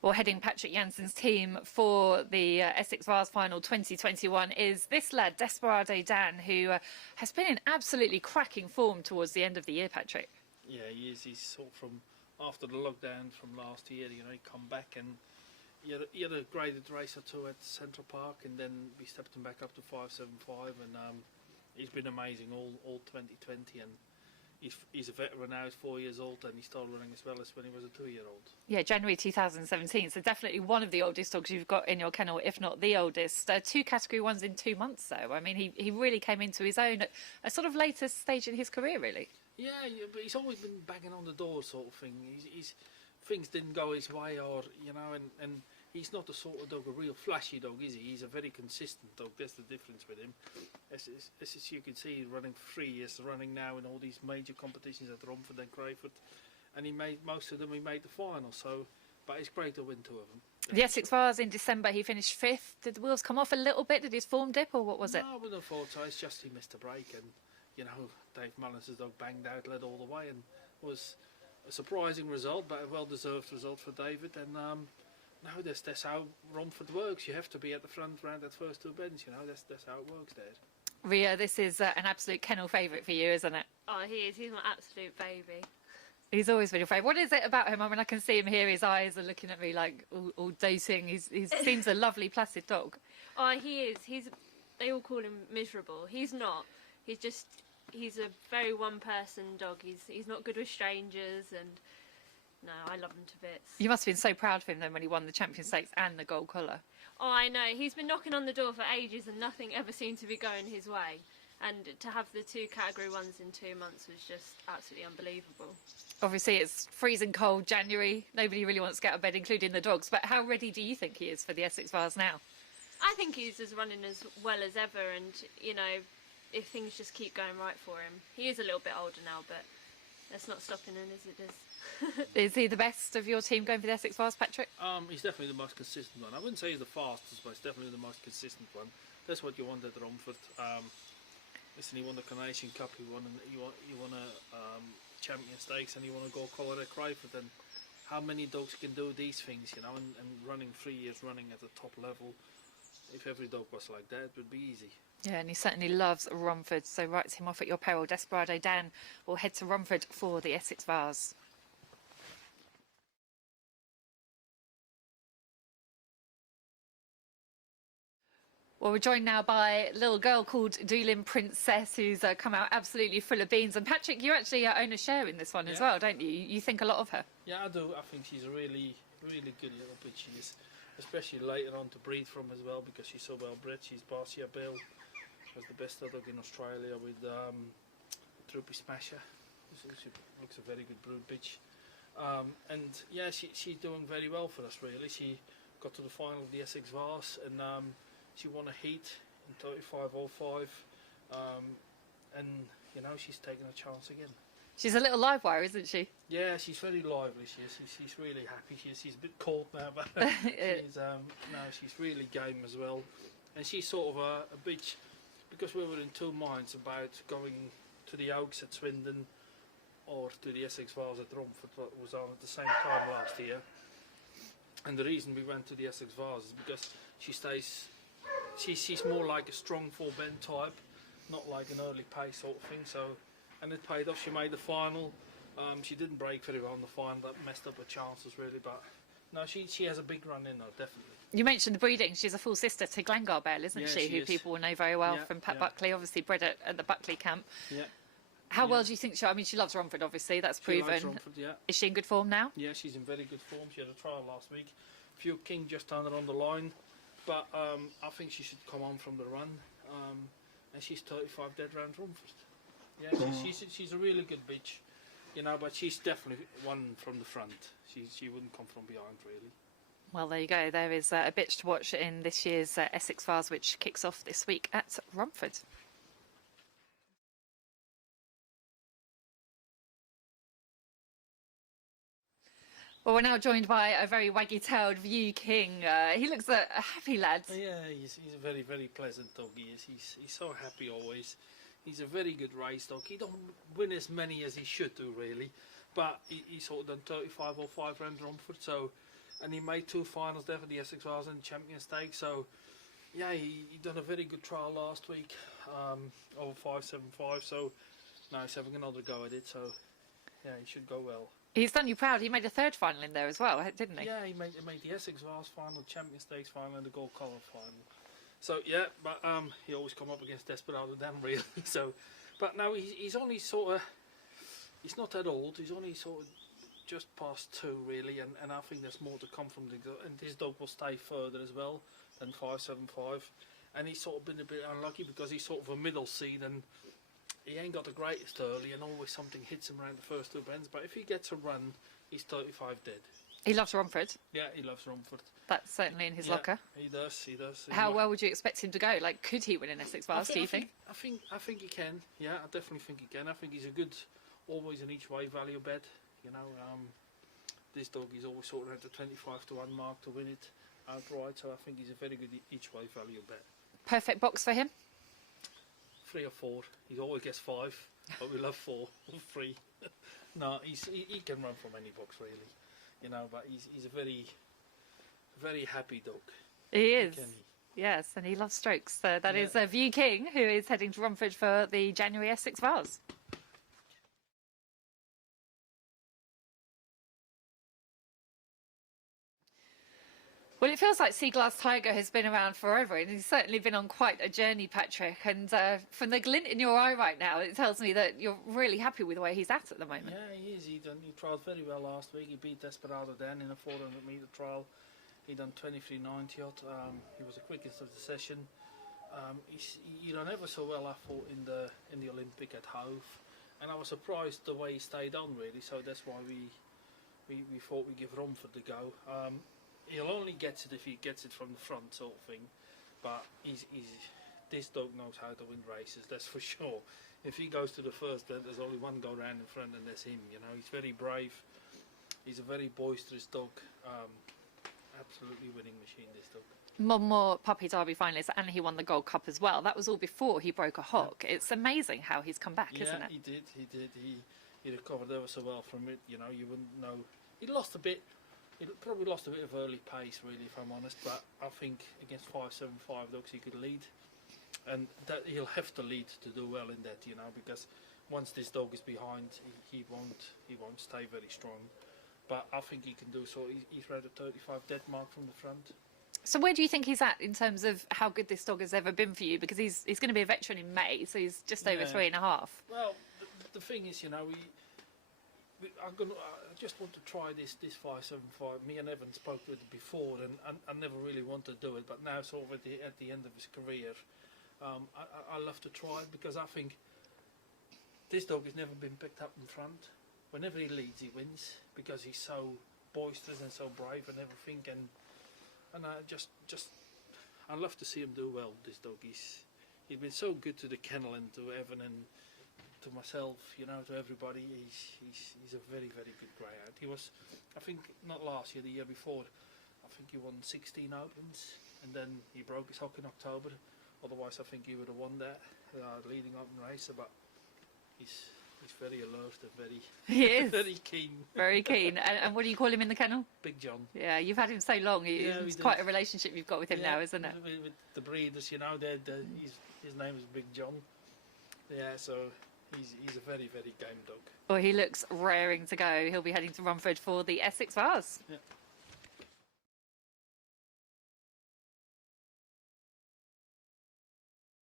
Well, heading Patrick Janssen's team for the Essex Vars Final 2021 is this lad, Desperado Dan, who has been in absolutely cracking form towards the end of the year, Patrick. Yeah, he is. He's sort of from after the lockdown from last year, you know, he come back and he had a graded race or two at Central Park, and then we stepped him back up to 575, and he's been amazing all 2020, and he's a veteran now. He's 4 years old, and he started running as well as when he was a 2-year-old. Yeah, January 2017. So definitely one of the oldest dogs you've got in your kennel, if not the oldest. 2 Category 1s in 2 months, though. I mean, he really came into his own at a sort of later stage in his career, really. Yeah, but he's always been banging on the door, sort of thing. He's things didn't go his way, or you know, and he's not the sort of dog, a real flashy dog, is he? He's a very consistent dog. That's the difference with him. As you can see, he's running 3 years, running now in all these major competitions at Romford and Crayford, and he made most of them. He made the final, so but it's great to win 2 of them. The Essex Vars in December, he finished 5th. Did the wheels come off a little bit? Did his form dip, or what was it? No, I wouldn't have thought so. It's just he missed a break, and you know, Dave Mullins's dog banged out, led all the way, and was a surprising result, but a well-deserved result for David. And no, that's how Romford works. You have to be at the front round that first 2 bends. You know, that's how it works there. Ria, this is an absolute kennel favourite for you, isn't it? Oh, he is. He's my absolute baby. He's always been your favourite. What is it about him? I mean, I can see him here. His eyes are looking at me like all doting. He seems a lovely, placid dog. Oh, he is. They all call him miserable. He's not. He's a very one-person dog. He's not good with strangers, and no, I love him to bits. You must have been so proud of him then when he won the Champion Stakes and the Gold Collar. Oh, I know. He's been knocking on the door for ages, and nothing ever seemed to be going his way. And to have the 2 Category 1s in 2 months was just absolutely unbelievable. Obviously, it's freezing cold January. Nobody really wants to get out of bed, including the dogs. But how ready do you think he is for the Essex Vars now? I think he's as running as well as ever, and you know, if things just keep going right for him. He is a little bit older now, but that's not stopping him as it is. Is he the best of your team going for the Essex Vars, Patrick? He's definitely the most consistent one. I wouldn't say he's the fastest, but he's definitely the most consistent one. That's what you want at Romford. Listen, he won the Carnation Cup, he won a Champion Stakes, and he won a Gold Collar at Crayford. And how many dogs can do these things, you know? And running 3 years running at the top level, if every dog was like that, it would be easy. Yeah, and he certainly loves Romford, so writes him off at your peril. Desperado Dan will head to Romford for the Essex Vars. Well, we're joined now by a little girl called Doolin Princess, who's come out absolutely full of beans. And Patrick, you actually own a share in this one as well, don't you? You think a lot of her. Yeah, I do. I think she's a really good little bitch. She is, especially later on to breed from as well, because she's so well bred. She's Barcia Bill. She was the best dog in Australia with Droopy Smasher. She looks a very good brood bitch. And yeah, she's doing very well for us, really. She got to the final of the Essex Vars, and she won a heat in 35.05, and you know, she's taking a chance again. She's a little live wire, isn't she? Yeah, she's very lively. She is. She's really happy. She's a bit cold now, but she's really game as well. And she's sort of a bitch, because we were in 2 minds about going to the Oaks at Swindon or to the Essex Vars at Romford, what was on at the same time last year. And the reason we went to the Essex Vars is because she's more like a strong 4-bend type, not like an early pace sort of thing. So, and it paid off. She made the final. She didn't break very well in the final. That messed up her chances really, but no, she has a big run in her, definitely. You mentioned the breeding. She's a full sister to Glengar Bell, isn't she? Who people will know very well from Pat Buckley, obviously bred at the Buckley camp. Yeah. How well do you think I mean, she loves Romford, obviously, that's proven. She loves Romford, yeah. Is she in good form now? Yeah, she's in very good form. She had a trial last week. Few King just turned her on the line, but I think she should come on from the run. And she's 35 dead round Romford. Yeah, she's a really good bitch, you know, but she's definitely one from the front. She wouldn't come from behind, really. Well, there you go. There is a bitch to watch in this year's Essex Vars, which kicks off this week at Romford. Well, we're now joined by a very waggy-tailed View King. He looks a happy lad. Yeah, he's a very, very pleasant dog. He is. He's so happy always. He's a very good race dog. He don't win as many as he should do, really, but he's sort of done 35 or 5 round Romford, so and he made 2 finals there for the Essex Vars and Champion Stakes. So yeah, he done a very good trial last week, over 5.75. So now he's having another go at it. So yeah, he should go well. He's done you proud. He made a 3rd final in there as well, didn't he? Yeah, he made the Essex Vars final, Champion Stakes final, and the Gold Collar final. So yeah, but he always come up against Desperado Dan, really. So, but now he's only sort of, he's not that old. He's only sort of just past 2 really, and I think there's more to come from the. And this dog will stay further as well than 5.75. And he's sort of been a bit unlucky because he's sort of a middle seed and he ain't got the greatest early, and always something hits him around the first 2 bends. But if he gets a run, he's 35 dead. He loves Romford. Yeah, he loves Romford. That's certainly in his locker. He does. He does. How well would you expect him to go? Like, could he win an Essex Vars? Do you think? I think he can. Yeah, I definitely think he can. I think he's a good, always an each way value bet. You know, this dog is always sort of at the 25 to 1 mark to win it outright. So I think he's a very good each way value bet. Perfect box for him. 3 or 4. He always gets 5, but we love 4 or 3. No, he can run from any box really. You know, but he's a very happy dog. He is. Yes, and he loves strokes. So that is View King, who is heading to Romford for the January Essex Vars. Well, it feels like Sea Glass Tiger has been around forever, and he's certainly been on quite a journey, Patrick. And from the glint in your eye right now, it tells me that you're really happy with the way he's at the moment. Yeah, he is. He trialled very well last week. He beat Desperado Dan in a 400 metre trial. He done 23.90 odd. He was the quickest of the session. He done ever so well, I thought, in the Olympic at Hove, and I was surprised the way he stayed on really. So that's why we thought we'd give Romford the go. He'll only get it if he gets it from the front, sort of thing. But this dog knows how to win races, that's for sure. If he goes to the first, then there's only one go round in front, and there's him. You know, he's very brave. He's a very boisterous dog. Absolutely winning machine, this dog. One more Puppy Derby finalist, and he won the Gold Cup as well. That was all before he broke a hook. Yeah. It's amazing how he's come back, isn't it? Yeah, he did. He recovered ever so well from it. You know, you wouldn't know. He lost a bit. He probably lost a bit of early pace, really, if I'm honest. But I think against 5.75 dogs, he could lead, and that he'll have to lead to do well in that. You know, because once this dog is behind, he won't stay very strong. But I think he can do so. He's around the 35 dead mark from the front. So where do you think he's at in terms of how good this dog has ever been for you? Because he's going to be a veteran in May, so he's just over 3.5. Well, the thing is, you know, I just want to try this 5.75. Me and Evan spoke with it before, and I never really wanted to do it, but now sort of at the end of his career, I love to try it because I think this dog has never been picked up in front. Whenever he leads, he wins because he's so boisterous and so brave and everything. And I love to see him do well. This dog, he's been so good to the kennel and to Evan and to myself, you know, to everybody. He's a very, very good greyhound. He was, I think, not last year, the year before, I think he won 16 opens, and then he broke his hook in October. Otherwise, I think he would have won that leading open racer. But he's very alert and very keen. Very keen. And what do you call him in the kennel? Big John. Yeah, you've had him so long. It's quite a relationship you've got with him now, isn't it? With the breeders, you know, his name is Big John. Yeah, so he's a very, very game dog. Well, he looks raring to go. He'll be heading to Romford for the Essex Vars. Yeah.